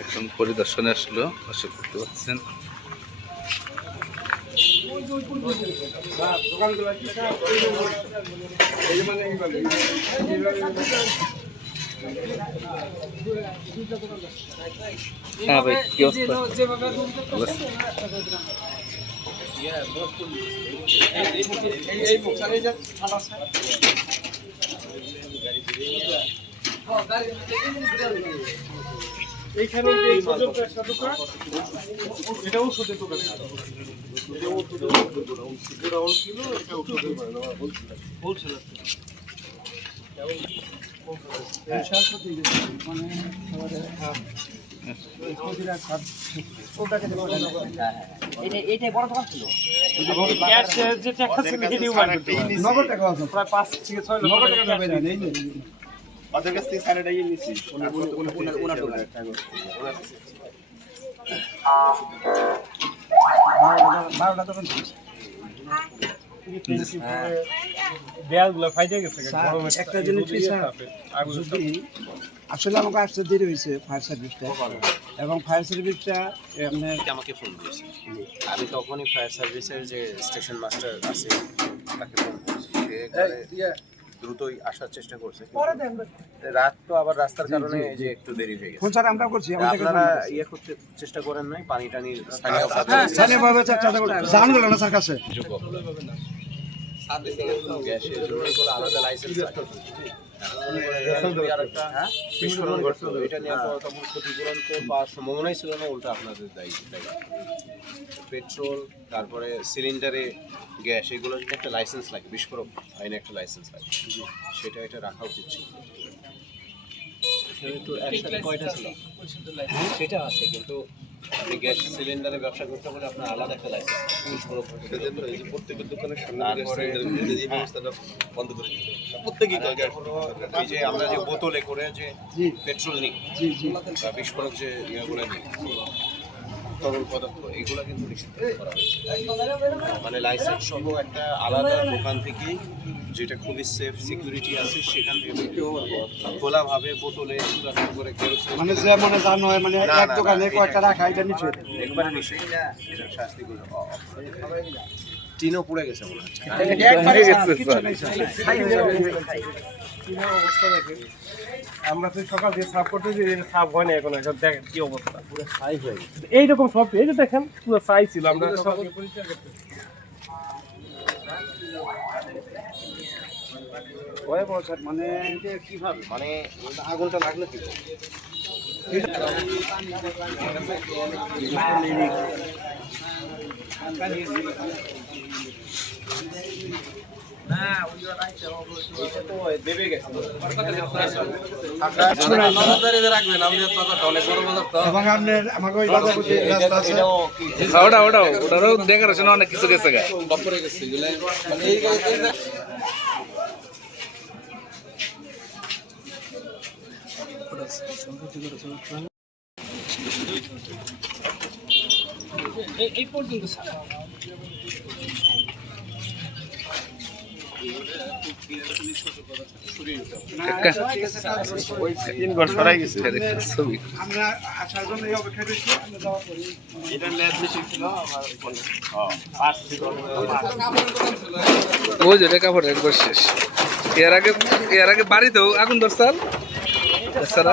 এখন পরিদর্শনে আসলো দর্শক করতে পারছেন দোকানগুলো হ্যাঁ ভাই, কি এইখানে যে পর্যন্ত একটা দোকান এটা ওষুধের দোকান এটা ওষুধের দোকান গোডাউন ছিল এটা ওষুধের দোকান বলছিল নগদ টাকা প্রায় পাঁচ থেকে ছয় লক্ষ টাকা ওদের কাছ থেকে স্যানিটাইজার নিচ্ছি ওনার ওনার ওনার বারোটা তখন দেয়ালগুলো ফাইটে গেছে স্যার, একটা জিনিস কি স্যার, যদি আসলে আমাকে আসতে দেরি হয়েছে ফায়ার সার্ভিসটা এবং ফায়ার সার্ভিসটা আমাকে ফোন দিয়েছে। আমি তখনই ফায়ার সার্ভিসের যে স্টেশন মাস্টার আছে তাকে ফোন করেছি। দ্রুতই আসার চেষ্টা করছে। রাত তো আবার রাস্তার কারণে যে একটু দেরি হয়ে গেছে। স্যার আমরা করছি আপনারা ইয়ে করতে চেষ্টা করেন নাই পানি টানি স্থানীয় স্থানীয়ভাবে চেষ্টা জান না স্যার কাছে। গ্যাসের জন্য এগুলো আলাদা লাইসেন্স লাগে। আরেকটা। বিস্ফোরণ ঘটতো এটা নিয়ে তখন ক্ষতিপূরণ তো পাওয়ার সম্ভাবনাই ছিল না উল্টা আপনাদের দায়ী দায়ী। পেট্রোল তারপরে সিলিন্ডারে গ্যাস এগুলো যদি একটা লাইসেন্স লাগে বিস্ফোরক আইনে একটা লাইসেন্স লাগে। সেটা এটা রাখা উচিত ছিল। সেটা আছে কিন্তু আপনি গ্যাস সিলিন্ডারে ব্যবসা করতে হলে আপনার আলাদা একটা লাইসেন্স বিস্ফোরক প্রত্যেকের দোকানের সামনে তারপরে এই ব্যবস্থাটা বন্ধ করে দিতে। প্রত্যেকেই গ্যাস এই যে আমরা যে বোতলে করে যে পেট্রোল নিই বিস্ফোরক যে ইয়েগুলো নিই তরল পদার্থ এগুলো কিন্তু নিষিদ্ধ করা হয়েছে। মানে লাইসেন্স সহ একটা আলাদা দোকান থেকেই যেটা খুবই সেফ সিকিউরিটি আছে সেখান থেকে খোলাভাবে বোতলে শুধু করে মানে যে মানে জান হয় মানে এক দোকানে কয়টা রাখা এটা নিচে একবারে নিষেধ শাস্তি টিনও পুড়ে গেছে মনে হচ্ছে আমরা তো সকাল দিয়ে সাফ করতে যে সাফ হয় না এখন এখন দেখেন কি অবস্থা পুরো ছাই হয়ে গেছে এইরকম সব এই যে দেখেন পুরো ছাই ছিল আমরা সকাল পরিষ্কার করতে মানে কীভাবে মানে আগুনটা লাগল কি? এটা দেখার জন্য অনেক কিছু গেছে গা কাকা আমরা আসার জন্য অপেক্ষা করছি আমরা যাওয়ার পরে এটা ল্যাব মেশিন ছিল আমার ওই যে রেখা একবার শেষ। এর আগে এর আগে বাড়িতেও আগুন ধরছাল এছাড়া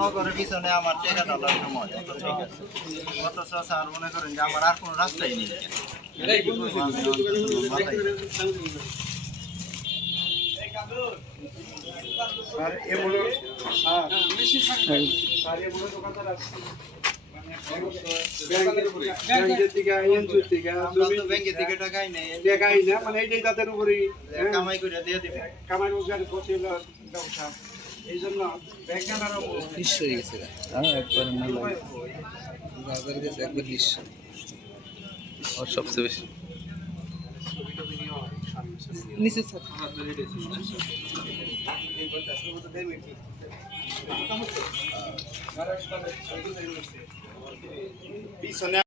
নগরের পিছনে আমার টেকা ডলার সময় অথচ স্যার মনে করেন যে আমার আর কোনো রাস্তাই নেই আর এগুলো হ্যাঁ এগুলো দোকানদার আছে। মানে এইটাই তাদের উপরেই হ্যাঁ, কামাই করে দিয়ে দিবে। কামাই রোজগার ব্যবসা। এই জন্য হয়ে গেছে হ্যাঁ একবার না বাজারে গেছে একবার নিঃস্ব আর সবচেয়ে বেশি। নিচে পিছনে